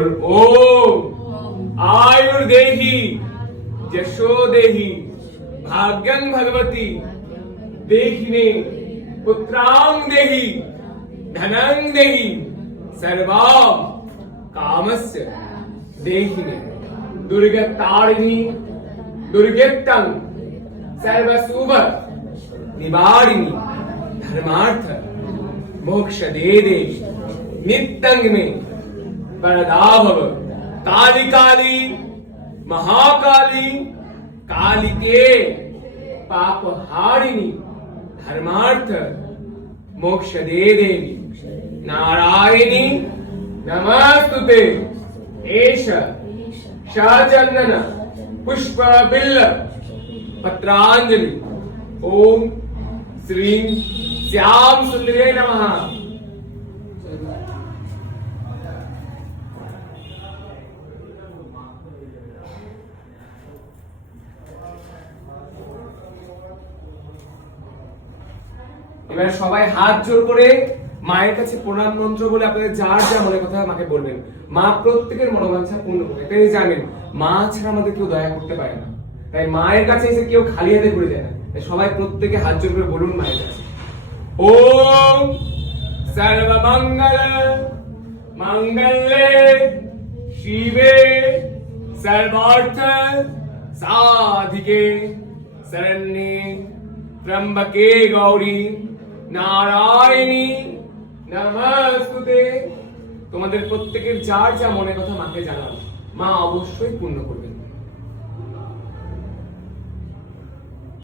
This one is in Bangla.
বলুন ওম आयुर्देहि यशो देहि भाग्यं भगवती देहि मे पुत्रां देहि धनं देहि सर्वां कामस्य देहि मे दुर्गतारिणी दुर्गेत्तं सर्वशुभ निवारिणी धर्मार्थ मोक्ष दे देवी नित्यं मे वरदा भव काली काली महाकाली कालिके पापहारिणी धर्मार्थ मोक्ष दे देवी नारायणी नमस्तुते एष शाचंदन पुष्प बिल्ल पत्रांजलि ओम श्री श्याम सुंदरे नमः। এবার সবাই হাত জোর করে মায়ের কাছে প্রণাম মন্ত্র বলে আপনাদের যার যা মনে কথা মাকে বলবেন। মা প্রত্যেকের মনোবাঞ্ছা পূর্ণ করবে। এটাই জানেন মা ছাড়া আমাদের কেউ দয়া করতে পারে না, তাই মায়ের কাছে এসে কেউ খালি হাতে ঘুরে যায় না। তাই সবাই প্রত্যেকে হাত জোর করে বলুন মায়ের কাছে ওম সর্বমঙ্গল মঙ্গলে শিবে সর্বার্থ সাধিকে শরণ্যে ত্র্যম্বকে গৌরী নারায়ণী নমস্তুতে। তোমাদের প্রত্যেকের যার যা মনে কথা মাকে জানাও, মা অবশ্যই পূর্ণ করবেন।